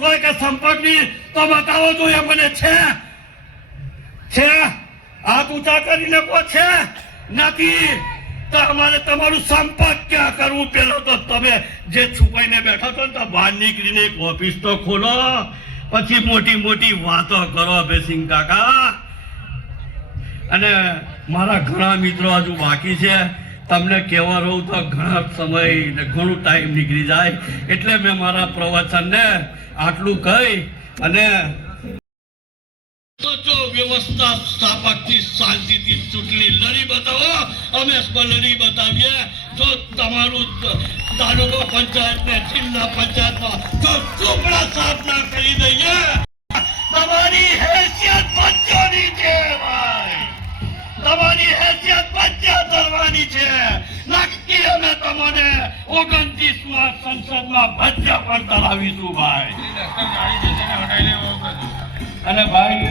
હોય કે સંપર્કની તો બતાવો તો એ મને છે. છે? હાથ ઊંચા કરીને કો છે? નથી. તો તમારું સંપર્ક ક્યાં કરવું? પેલો તો તમે જે છુપાઈને બેઠા છો ને, તો બહાર નીકળીને એક ઓફિસ તો ખોલો. પછી મોટી મોટી વાતો કરો બેસિંગ કાકા. અને મારા ઘણા મિત્રો હજુ બાકી છે. તમને કહેવા રહું તો ઘણા સમય ને ઘણો ટાઈમ નીકળી જાય. એટલે મેં મારા પ્રવચનને આટલું કહી અને તો વ્યવસ્થા સ્થાપકથી શાંતિથી ચૂંટણી લડી બતાવો, અમે લડી બતાવીએ. જો તમારું તાલુકો પંચાયત ને જિલ્લા પંચાયતમાં જો ચોપડા સાફ ના કરી દઈએ, તમારી હેસિયત બચ્ચોની છે તમારી હેસિયત કરવાની છે. નક્કી અમે તમને ઓગણત્રીસમાં સંસદમાં ભજ્જા પર ધરાવીશું ભાઈ. અને ભાઈ